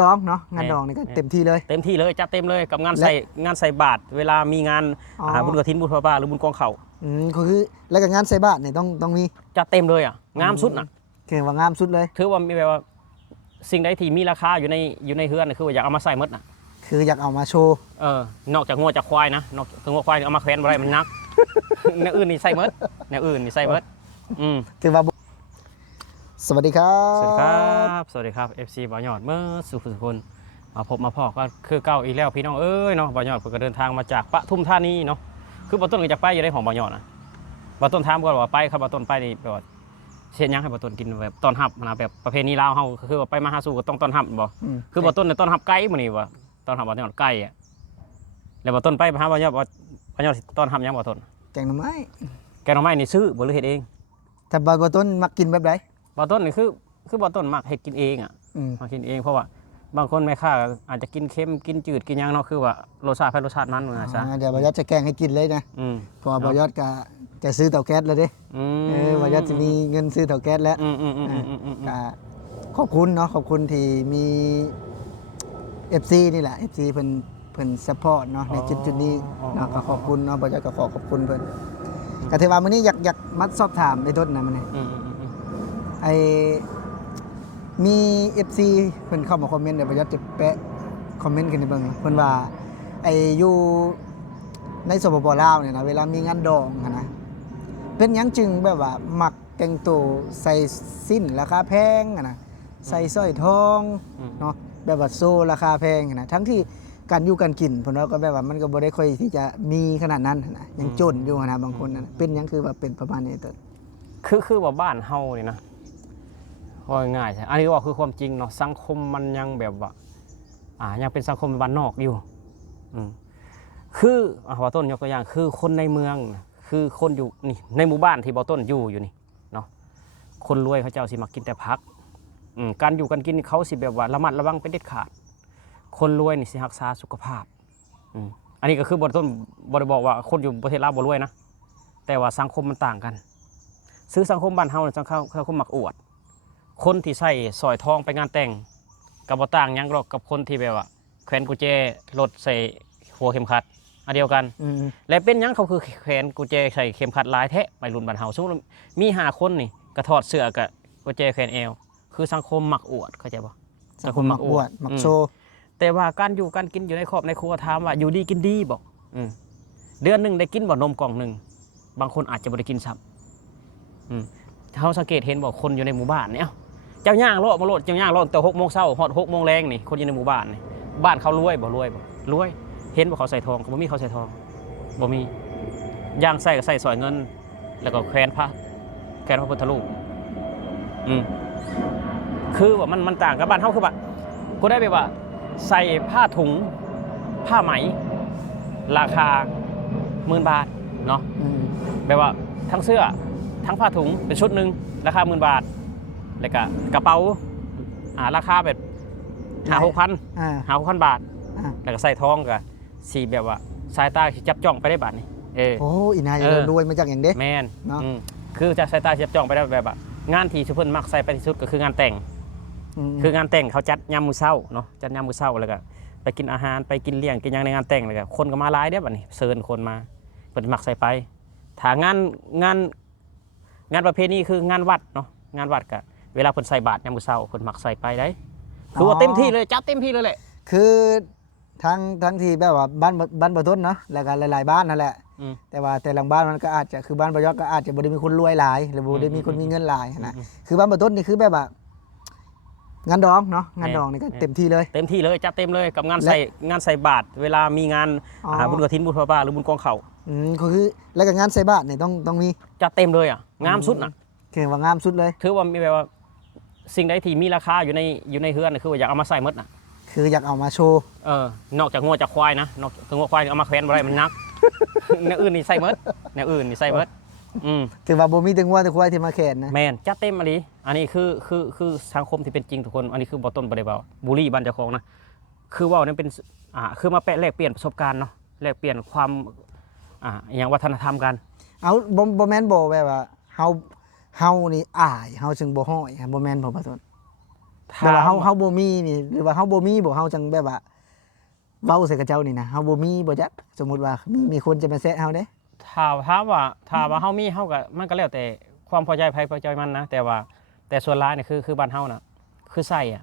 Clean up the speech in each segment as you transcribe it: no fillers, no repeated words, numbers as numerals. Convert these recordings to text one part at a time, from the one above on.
ดองเนาะงานดองนี่ก็เต็มที่เลยจัดเต็มเลยกับงานใส่บาตรเวลามีงานบุญกฐินบุญพระป่าหรือบุญกองเขาคือแล้วก็งานใส่บาตรเนี่ยต้องมีจัดเต็มเลยงามสุดน่ะคือว่างามสุดเลยถือว่ามีแบบว่าสิ่งใดที่มีราคาอยู่ในเฮือนคือว่าอยากเอามาใส่หมดน่ะคืออยากเอามาโชว์นอกจากงัวจากควายนะนอกจากงัวควายเอามาแขวนอะไรมันนักแนวอื่นนี่ใส่หมดถือว่าสวัสดีครับ FC บ่อยอดเมื่อสุขคนมาพบมาพอก็คือเก่าอีกแล้วพี่น้องเนาะบ่อยอดเพิ่งเดินทางมาจากปทุมธานีเนาะคือบ่ต้นก็จะไปอยู่ในของบ่อยอดนะบ่ต้นถามก่อนว่าไปครับบ่ต้นไปนี่แบบเช่นยังให้บ่ต้นกินแบบต้อนรับนะแบบประเพณีลาวเฮาคือว่าไปมาหาสู่ก็ต้องต้อนรับบ่คือบ่ต้นเนี่ยต้อนรับไก่มื้อนี้ว่าต้อนรับบ่อยอดไก่แล้วบ่ต้นไปหาบ่อยอดต้อนรับยังบ่ต้นแกงหน่อไม้นี่ซื้อบ่หรือเฮ็ดเองแต่บ่ต้นมักกินแบบใดบ่ต้นนี่คือบ่ต้นมักเฮ็ดกินเองมากินเองเพราะว่าบางคนแม่ค้าอาจจะกินเค็มกินจืดกินยังเนาะคือว่ารสชาติมันนะจ๊ะเดี๋ยวบ่ยอดจะแกงให้กินเลยนะเพราะบ่ยอดก็จะซื้อเตาแก๊สแล้วเด้บ่ยอดจะมีเงินซื้อเตาแก๊สแล้วขอบคุณเนาะขอบคุณที่มี FC นี่แหละ FC เพิ่นซัพพอร์ตเนาะในจุดนี้เนาะก็ขอบคุณเนาะบ่ยอดก็ขอบคุณเพิ่นก็ถือว่ามื้อนี้อยากมาสอบถามไอ้ต้นนะมื้อนี้ไอ้มี FC เพิ่นเข้ามาคอมเมนต์เดี๋ยวบ่ยอดจะแปะคอมเมนต์ขึ้นให้เบิ่งเพิ่นว่าไอ้อยู่ในสปป.ลาวเนี่ยนะเวลามีงานดองนะเป็นหยังจึงแบบว่ามักแต่งตัวใส่สิ้นราคาแพงนะใส่สร้อยทองเนาะแบบว่าโซ่ราคาแพงนะทั้งที่การอยู่การกินเพิ่นว่าก็แบบว่ามันก็บ่ได้ค่อยที่จะมีขนาดนั้นนะยังจนอยู่นะบางคนนะเป็นหยังคือว่าเป็นประมาณนี้เติบคือว่าบ้านเฮานี่นะง่ายใช่อันนี้ว่าคือความจริงเนาะสังคมมันยังแบบว่ายังเป็นสังคมบ้านนอกอยู่คือบ่ต้นยกตัวอย่างคือคนในเมืองคือคนอยู่นี่ในหมู่บ้านที่บ่ต้นอยู่นี่เนาะคนรวยเขาเจ้าสิมักกินแต่ผักการอยู่กันกินเขาสิแบบว่าระมัดระวังเป็นเด็ดขาดคนรวยนี่สิรักษาสุขภาพอันนี้ก็คือบ่ต้นบ่ได้บอกว่าคนอยู่ประเทศลาวบ่รวยนะแต่ว่าสังคมมันต่างกันซื้อสังคมบ้านเฮาเนี่ยสังคมมักอวดคนที่ใส่สร้อยทองไปงานแต่งกับบ่ต่างหยังหรอกกับคนที่แบบว่าแขวนกุญแจรถใส่หัวเข็มขัดอันเดียวกันและเป็นหยังเขาคือแขวนกุญแจใส่เข็มขัดลายแท้วัยรุ่นบ้านเฮาสมมุติมี5คนนี่ก็ถอดเสื้อกับกุญแจแขวนเอวคือสังคมมักอวดเข้าใจบ่สังคมมักอวดมักโชว์แต่ว่าการอยู่การกินอยู่ในครอบในครัวถามว่าอยู่ดีกินดีบ่เดือนนึงได้กินบ่นมกล่องนึงบางคนอาจจะบ่ได้กินซ้ำเขาสังเกตเห็นบอกคนอยู่ในหมู่บ้านเนี่ยเจ้าย่างโลดมาโลดเจ้าย่างโลดแต่6 โมงเช้าฮอด6 โมงแรงนี่คนอยู่ในหมู่บ้านนี่บ้านเขารวยบ่รวยเห็นบ่เขาใส่ทองบ่มีเขาใส่ทองบ่มีย่างใส่ก็ใส่สอยเงินแล้วก็แขวนพระพุทธรูปคือว่ามันต่างกับบ้านเฮาคือว่าก็ได้แบบว่าใส่ผ้าถุงผ้าไหมราคา10,000 บาทเนาะแบบว่าทั้งเสื้อทั้งผ้าถุงเป็นชุดหนึ่งราคา10,000 บาทแล้วก็กระเป๋าราคาแบบ5,000-6,000 บาทแล้วก็ใส่ทองก็สีแบบว่าสายตาจับจ้องไปได้บาทนี่โอ้อีนายรวยมาจากอย่างเด้แมนเนาะคือจากสายตาจับจ้องไปได้แบบงานที่ชุเพิ่นมักใส่ไปที่สุดก็คืองานแต่งคืองานแต่งเขาจัดยามมื้อเช้าเนาะจัดยามมื้อเช้าแล้วก็ไปกินอาหารไปกินเลี้ยงกินยังในงานแต่งแล้วก็คนก็มาหลายเด้อบัดนี้เชิญคนมาเพิ่นมักใส่ไปถ้างานประเพณีคืองานวัดเนาะงานวัดก็เวลาเพิ่นใส่บาตรยามมื้อเช้าเพิ่นมักใส่ไปได้คือว่าเต็มที่เลยจัดเต็มที่เลยแหละคือทั้งที่แบบว่าบ้านบ่ต้นเนาะแล้วก็หลายๆบ้านนั่นแหละแต่ว่าแต่ละบ้านมันก็อาจจะคือบ้านบ่ยอดก็อาจจะบ่ได้มีคนรวยหลายหรือบ่ได้มีคนมีเงินหลายนะคือบ้านบ่ต้นนี่คือแบบว่างานดองเนาะงานดองนี่ก็เต็มที่เลยจัดเต็มเลยกับงานใส่บาตรเวลามีงานบุญกฐินบุญพระป่าหรือบุญกองเขาคือแล้วก็งานใส่บาตรนี่ต้องมีจัดเต็มเลยงามสุดน่ะคือว่างามสุดเลยถือว่ามีแบบว่าสิ่งใดที่มีราคาอยู่ในเฮือนคือว่าอยากเอามาใส่หมดน่ะคืออยากเอามาโชว์นอกจากงัวจากควายนะนอกจากงัวควายเอามาแขวนอะไรมันนักแนวอื่นนี่ใส่หมดถือว่าบ่มีแต่งัวแต่ควายที่มาแขวนนะแม่นจัดเต็มอันนี้คือสังคมที่เป็นจริงทุกคนอันนี้คือบ่ต้นบ่ได้เว้าบุรีบ้านเจ้าของนะคือว่านี่เป็นคือมาแลกเปลี่ยนประสบการณ์เนาะแลกเปลี่ยนความอย่างวัฒนธรรมกันเอาบ่แม่นบ่แบบว่าเฮานี่อายเฮาจึงบ่ฮ้อยบ่แม่นบ่ต้น แต่ว่าเฮาบ่มีนี่หรือว่าเฮาบ่มีบ่เฮาจังแบบว่าเว้าใส่กับเจ้านี่นะเฮาบ่มีบ่จักสมมุติว่ามีคนจะมาแซะเฮาเด้ ถามว่าเฮามีเฮาก็มันก็แล้วแต่ความพอใจไผพอใจมันนะแต่ส่วนร้ายเนี่ยคือบ้านเฮาน่ะคือใส่อะ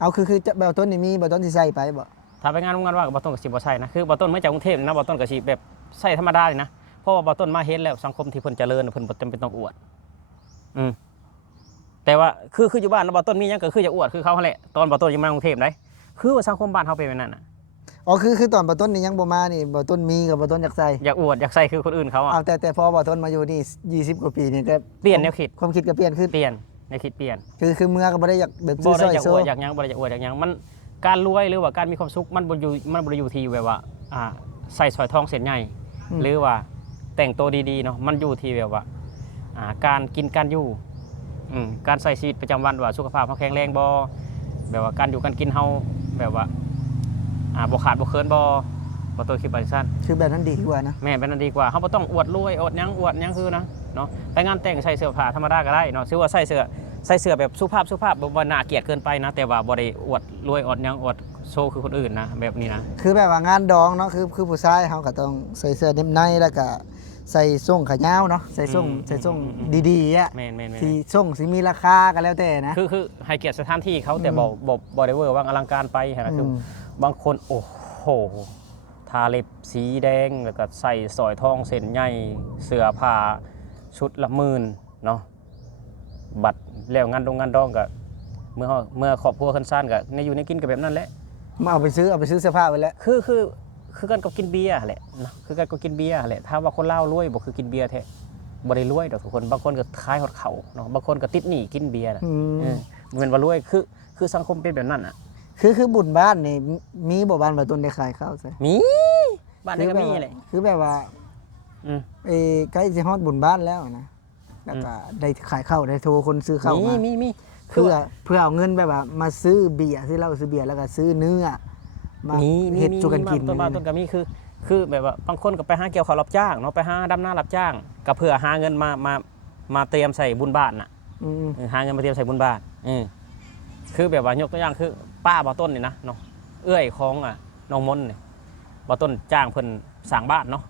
เอาคือจะแบบต้นนี่มีบ่ต้นสิใส่ไปบ่ ถ้าไปงานโรงงานว่าก็บ่ต้นก็สิบ่ใส่นะคือบ่ต้นมาจากกรุงเทพนะบ่ต้นก็สิแบบใส่ธรรมดาเลยนะเพราะว่าบ่ต้นมาเห็นแล้วสังคมที่เพิ่นเจริญเพิ่นบ่จำเป็นต้องอวดแต่ว่าคืออยู่บ้านบ่ต้นมีหยังก็คืออยากอวดคือเขาหั่นแหละตอนบ่ต้นยังมากรุงเทพได้คือว่าสังคมบ้านเฮาเป็นแบบนั้นน่ะ อ๋อคือตอนบ่ต้นนี่ยังบ่มานี่บ่ต้นมีกับบ่ต้นอยากใส่ อยากอวดอยากใส่คือคนอื่นเขาอ่ะ เอาแต่พอบ่ต้นมาอยู่นี่20กว่าปีนี่ก็ เปลี่ยนแนวคิด ความคิดก็เปลี่ยนขึ้น เปลี่ยนในคิดเปลี่ยน คือเมื่อก็บ่ได้อยากแบบ บ่ ซื้อ ได้ สร้อย อยาก โซ อวดอยากหยังบ่ได้อยากอวดอยากหยังมันการรวยหรือว่าการมีความสุขมันบ่อยู่ที่แบบว่าใส่สร้อยทองเส้นใหญ่หรือว่าแต่งตัวดีๆเนาะมันอยู่ที่แบบว่าการกินการอยู่การใส่ชีวิตประจำวันว่าสุขภาพเฮาแข็งแรงบ่แบบว่าการอยู่การกินเฮาแบบว่าบ่ขาดบ่เคินบ่ตัวคิดว่าซั่น คือแบบนั้นดีกว่านะ แม่เป็นอันดีกว่าเฮาบ่ต้องอวดรวยอวดหยังคือนะเนาะไปงานแต่งใส่เสื้อผ้าธรรมดาก็ได้เนาะถือว่าใส่เสื้อแบบสุภาพบ่น่าเกลียดเกินไปนะแต่ว่าบ่ได้อวดรวยอวดหยังอวดโชว์คือคนอื่นนะแบบนี้นะ คือแบบว่างานดองเนาะคือผู้ชายเขาก็ต้องใส่เสื้อเน็บในแล้วก็ใส่ส่งขายาวเนาะใส่ส่งดีๆอ่ะ แม่น ที่ส่งสิมีราคากันแล้วแต่นะ คือให้เกียรติสถานที่เขาแต่บ่ได้เวอร์ว่างอลังการไปนะคือบางคนโอ้โหทาเล็บสีแดงแล้วก็ใส่สร้อยทองเส้นใหญ่เสื้อผ้าชุดละหมื่นเนาะบัตรแล้วงานดองก็เมื่อครอบครัวคันซ่านก็ในอยู่ในกินก็แบบนั้นแหละ มาเอาไปซื้อเสื้อผ้าไว้แล้ว คือกันก็กินเบียร์แหละนะคือกันก็กินเบียร์แหละถ้าว่าคนลาวรวยบ่คือกินเบียร์แท้บ่ได้รวยดอกทุกคนบางคนก็ขายฮอดเขาเนาะบางคนก็ติดหนี้กินเบียร์น่ะบ่แม่นว่ารวยคือสังคมเป็นแบบนั้นน่ะ คือบุญบ้านนี่มีบ่บ้านบ่ต้นได้ขายข้าวใส่ มีบ้านนี้ก็มีแหละ คือแบบว่าใกล้สิฮอดบุญบ้านแล้วนะแล้วก็ได้ขายข้าวได้โทรคนซื้อข้าวมา มี เพื่อเอาเงินแบบว่ามาซื้อเบียร์ซื้อเหล้าซื้อเบียร์แล้วก็ซื้อเนื้อมาเฮ็ดสู่กันกิน ต้นบ้านต้นก็มีคือแบบว่าบางคนก็ไปหาเกี่ยวข้าวรับจ้างเนาะไปหาดำนารับจ้างก็เพื่อหาเงินมาเตรียมใส่บุญบ้านน่ะหาเงินมาเตรียมใส่บุญบ้านคือแบบว่ายกตัวอย่างคือป้าบ่ต้นนี่นะเนาะเอื้อยของน้องมนต์นี่บ่ต้นจ้างเพิ่นสร้างบ้านเนาะ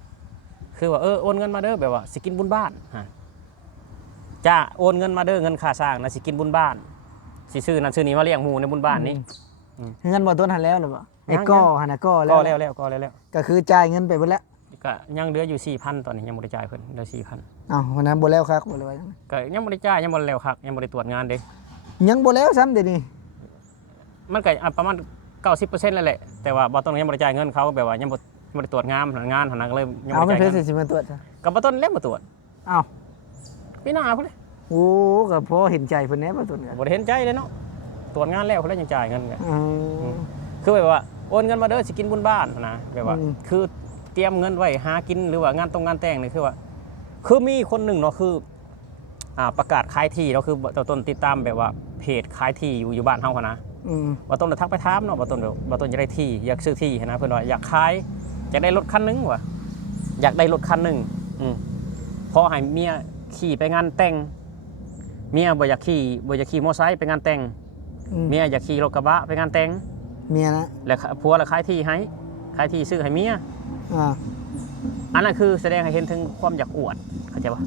คือว่าโอนเงินมาเด้อแบบว่าสิกินบุญบ้านจ้าโอนเงินมาเด้อเงินค่าสร้างนะสิกินบุญบ้านสิซื้อนั่นซื้อนี้มาเลี้ยงหมู่ในบุญบ้านนี่ เงินบ่ต้นหันแล้วหรือเปล่าไอ้ก้อหันน่ะก้อแล้ว ก็แล้ว ก็คือจ่ายเงินไปหมดแล้ว ก็ยังเหลืออยู่ 4,000 ตอนนี้ยังบ่ได้จ่ายเพิ่นเหลือ 4,000 อ้าววันนั้นบ่แล้วครับบ่เลยว่า ก็ยังบ่ได้จ่ายยังบ่แล้วคักยังบ่ได้ตรวจงานเด้ ยังบ่แล้วซ้ำเดี๋ยวนี้ มันก็ประมาณ 90%แล้วแหละแต่ว่าบ่ต้องยังบ่ได้จ่ายเงินเขาแบบว่ายังบ่ได้ตรวจงานหั่นก็เลยยัง เอา บ่ มัน ได้ เพิ่ จ่าย น เงิน สิมาตรวจซะ ก็บ่ต้องเล่มบ่ตรวจ อ้าว ปีหน้าพุ่นเลย โอ้ก็พอเห็นใจเพิ่นแหน่บ่ต้นก็ บ่ได้เห็นใจเลยเนาะตรวจงานแล้วเขาเลยยังจ่ายเงินกัน อืม คือแบบว่าโอนเงินมาเด้อสิกินบุญบ้านนะแบบว่าคือเตรียมเงินไว้หากินหรือว่างานงานแต่งนี่คือว่าคือมีคนหนึ่งเนาะคือประกาศขายที่เนาะคือต้นติดตามแบบว่าเพจขายที่อยู่บ้านเฮานะว่าต้นทักไปถามเนาะว่าต้นอยากได้ที่อยากซื้อที่นะเพิ่นว่าอยากขายอยากได้รถคันนึงว่ะอยากได้รถคันนึงพอให้เมียขี่ไปงานแต่งเมียบ่อยากขี่มอไซค์ไปงานแต่งเมียอยากขี่รถกระบะไปงานแต่ง เมียนะ แล้วผัวแล้วขายที่ให้ขายที่ซื้อให้เมีย อ่า อันนั้นคือแสดงให้เห็นถึงความอยากอวดเข้าใจปะ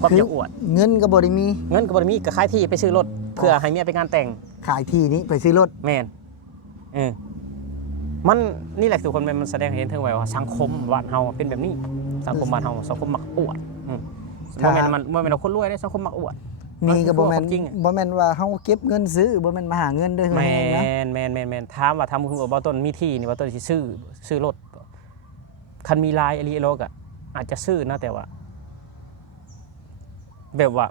ความอยากอวด เงินก็บ่ได้มี เงินก็บ่ได้มีก็ขายที่ไปซื้อรถเพื่อให้เมียไปงานแต่ง ขายที่นี้ไปซื้อรถ แม่นมันนี่แหละทุกคนมันแสดงให้เห็นถึงว่าสังคมบ้านเฮาเป็นแบบนี้สังคมบ้านเฮาสังคมมักอวดบ่แม่นคนรวยได้สังคมมักอวด มีก็บ่แม่น จริง บ่แม่นว่าเฮาเก็บเงินซื้อบ่แม่นมาหาเงินด้วย แม่ นะ นถามว่าทำคุณบ่ต้นมีที่นี่บ่ต้นสิซื้อรถคันมีลายอลีโลกอ่ะอาจจะซื้อนะแต่ว่าแบบว่า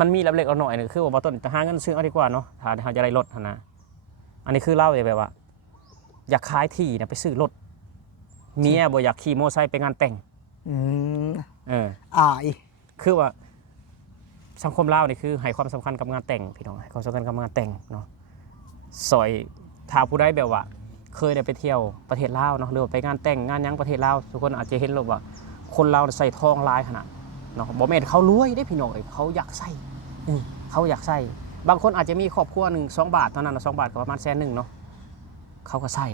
มันมีรับเล็กเอาหน่อยนึงคือว่าบ่ต้นจะหาเงินซื้อเอาดีกว่าเนาะถ้าเฮาจะได้รถหั่นนะอันนี้คือเล่าแบบว่าอยากขายที่นะไปซื้อรถเมียบ่อยากขี่มอเตอร์ไซค์ไปงานแต่งอี คือว่าสังคมลาวนี่คือให้ความสำคัญกับงานแต่งพี่น้องให้ความสำคัญกับงานแต่งเนาะซอยถ้าผู้ใดแบบว่าเคยได้ไปเที่ยวประเทศลาวเนาะหรือว่าไปงานแต่งงานยังประเทศลาวทุกคนอาจจะเห็นว่าคนลาวใส่ทองลายขนาดเนาะบ่แม่นเขารวยได้พี่น้องเขาอยากใส่เขาอยากใส่ บางคนอาจจะมีครอบครัว1 2 บาทเท่านั้น2 บาทก็ประมาณ100,000เนาะเขาก็ใส่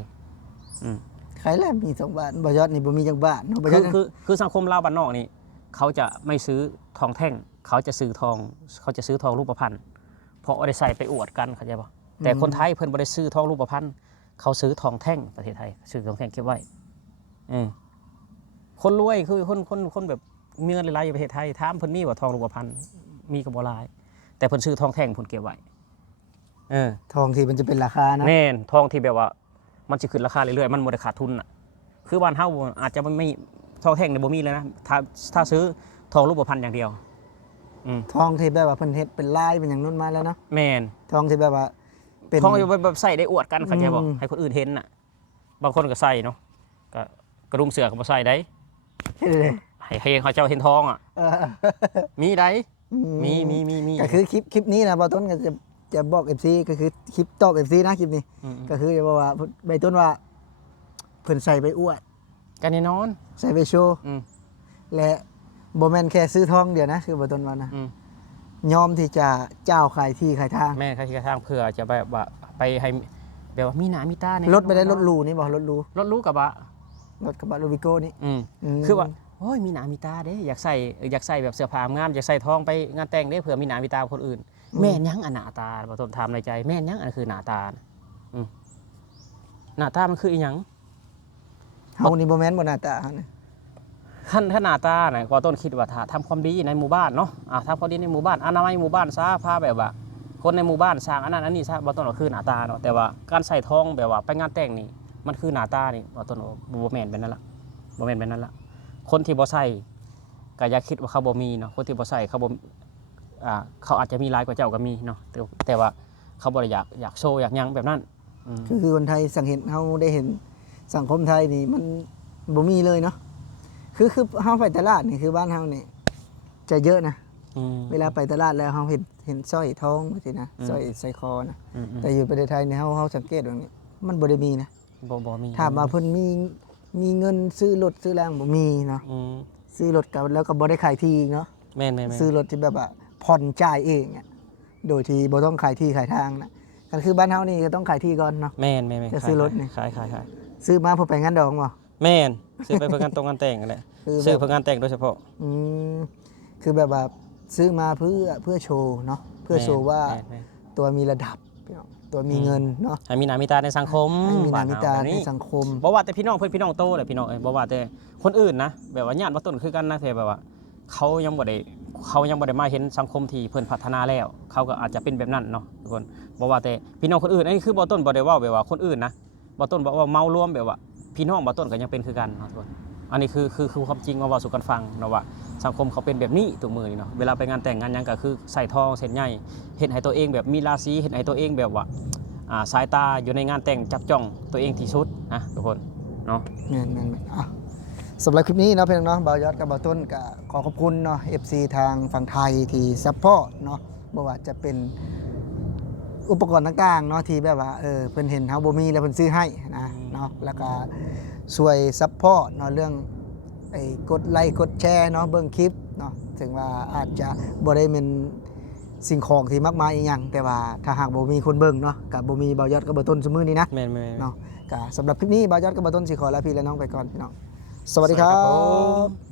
อืม ใครแลมี2บาทบ่ยอดนี่บ่มีจักบาทเนาะบ่ย คื อ อ ด คือสังคมลาวบ้านนอกนี่เขาจะไม่ซื้อทองแท่งเขาจะซื้อทองรูปพรรณเพราะเอาได้ใส่ไปอวดกันเข้าใจป่ะแต่คนไทยเพิ่นบ่ได้ซื้อทองรูปพรรณเขาซื้อทองแท่งประเทศไทยซื้อทองแท่งเก็บไว้คนรวยคือคนแบบมีเงินหลายๆอยู่ประเทศไทยถามเพิ่นมีว่าทองรูปพรรณมีก็บ่หลาย แต่เพิ่นซื้อทองแท่งเพิ่นเก็บไว้ทองที่มันจะเป็นราคานะ แม่นทองที่แบบว่ามันสิขึ้นราคาเรื่อยๆมันบ่ได้ขาดทุนน่ะคือบ้านเฮาอาจจะไม่ทองแท่งเนี่ยบ่มีเลยนะถ้าซื้อทองรูปพรรณอย่างเดียวทองที่แบบว่าเพิ่นเฮ็ดเป็นลายเป็นอย่างนั้นมาแล้วเนาะ แม่น ทองที่แบบว่าเป็น ทองแบบใส่ได้อวดกันเข้าใจบ่ อืม ให้คนอื่นเห็นน่ะบางคนก็ใส่เนาะก็กระดุมเสือก็บ่ใส่ได้ เฮ็ดเลย ให้เขาเจ้าเห็นทองอ่ะ เออ มีได้ อื มี ก็คือคลิปนี้นะบ่ต้นก็จะบอก FC ก็คือคลิปตอบ FC นะคลิปนี้ ก็คือจะบอกว่าใบต้นว่าเพิ่นใส่ไปอวด กันแน่นอน ใส่ไปโชว์ อืม และบ่แม่นแค่ซื้อทองเดียวนะคือบ่ต้นว่านะ อืม ยอมที่จะเจ้าขายที่ขายทาง แม่เขาคิดกระทั่งเพื่อจะแบบว่าไปให้แบบว่ามีหน้ามีตาใน รถไปได้รถหรูนี่บ่รถหรู รถรู้กับว่า รถกระบะโรบิโก้นี่ ม คือว่าโอ้ยมีหน้ามีตาเด้อยากใส่แบบเสื้อผ้างามอยากใส่ทองไปงานแต่งเด้เผื่อมีหน้ามีตาคนอื่น แม่นยังอันหน้าตาบ่ต้นถามในใจแม่นยังอันคือหน้าตาน่ะหน้าตามันคืออีหยัง เฮานี่บ่แม่นบ่หน้าตาเฮานี่ ถ้าหน้าตาน่ะก็ต้นคิดว่าถ้าทำความดีในหมู่บ้านเนาะทำความดีในหมู่บ้านอนามัยหมู่บ้านซะพาแบบว่า คนในหมู่บ้านสร้างอันนั้นอันนี้ซะบ่ต้นว่าคือหน้าตาเนาะแต่ว่าการใส่ทองแบบว่าไปงานแต่งนี่มันคือหน้าตานี่บ่ต้นว่าบ่แม่นเป็นนั่นล่ะบ่แม่นเป็นนั่นล่ะคนที่บ่ใส่ก็อย่าคิดว่าเขาบ่มีเนาะคนที่บ่ใส่เขาบ่เขาอาจจะมีหลายกว่าเจ้าก็มีเนาะแต่ว่าเขาบ่ได้อยากโชว์อยากหยังแบบนั้น คือคนไทยสังเห็นเฮาได้เห็นสังคมไทยนี่มันบ่มีเลยเนาะคือเฮาไปตลาดนี่คือบ้านเฮานี่จะเยอะนะ เวลาไปตลาดแล้วเฮาเห็นสร้อยทองสินะสร้อยใส่คอนะแต่อยู่ประเทศไทยนี่เฮาสังเกตว่านี่มันบ่ได้มีนะ บ่มี ถามว่าเพิ่นมีเงินซื้อรถซื้อแรงบ่มีเนาะซื้อรถกับแล้วก็บ่ได้ขายที่อีกเนาะ แม่นๆ ซื้อรถที่แบบว่าผ่อนจ่ายเองอะโดยที่บ่ต้องขายที่ขายทางนะก็คือบ้านเฮานี่ก็ต้องขายที่ก่อนเนาะ แม่นๆ จะซื้อรถนี่ ขาย ซื้อมาเพื่อไปงานดองบ่ แม่นซื้อไปเพื่องานตรงงานแต่งนั่นแหละ คือ ซื้อเพื่องานแต่งโดยเฉพาะ อืมคือแบบว่าซื้อมาเพื่อโชว์เนาะเพื่อโชว์ว่า แม่น ตัวมีระดับพี่น้องตัวมีเงินเนาะ ให้มีหน้ามีตาในสังคม ให้มีหน้ามีตา บ้เฮ ใน แบบ สังคม บ่ว่าแต่พี่น้องเพื่อนพี่น้องโตเลยพี่น้องเอ้ยบ่ว่าแต่คนอื่นนะแบบว่าญาติบ่ต้นคือกันนะแต่แบบว่าเขายังบ่ได้มาเห็นสังคมที่เพิ่นพัฒนาแล้ว เขาก็อาจจะเป็นแบบนั้นเนาะทุกคนบ่ว่าแต่พี่น้องคนอื่นอันนี้คือบ่ต้นบ่ได้เว้าแบบว่าคนอื่นนะบ่ต้นบอกว่าเมารวมแบบว่า พี่น้องบ่ต้นก็ยังเป็นคือกันเนาะทุกคนอันนี้คือความจริงมาเว้าสู่กันฟังเนาะว่าสังคมเขาเป็นแบบนี้ทุกมื้อนี้เนาะเวลาไปงานแต่งงานหยังก็คือใส่ทองเส้นใหญ่เฮ็ดให้ตัวเองแบบมีราศีเฮ็ดให้ตัวเองแบบว่าสายตาอยู่ในงานแต่งจับจ้องตัวเองที่สุดนะทุกคนเนาะ แม่นอ่ะสำหรับคลิปนี้เนาะพี่น้องเนาะบ่าวยอดกับบ่าวต้นก็ขอขอบคุณเนาะ FC ทางฝั่งไทยที่ซัพพอร์ตเนาะบ่ว่าจะเป็นอุปกรณ์ต่างๆเนาะที่แบบว่าเพิ่นเห็นเฮาบ่มีแล้วเพิ่นซื้อให้นะเนาะแล้วก็ช่วยซัพพอร์ตเนาะเรื่องกดไลค์กดแชร์เนาะเบิ่งคลิปเนาะถึงว่าอาจจะบ่ได้เป็นสิ่งของที่มากมายอีหยังแต่ว่าถ้าหากบ่มีคนเบิ่งเนาะก็บ่มีบ่าวยอดกับบ่าวต้นซุมื้อนี้นะ แม่นๆ เนาะก็สำหรับคลิปนี้บ่าวยอดกับบ่าวต้นสิขอลาพี่และน้องไปก่อนพี่น้องสวัสดีครั สวัสดีครับผ บ ม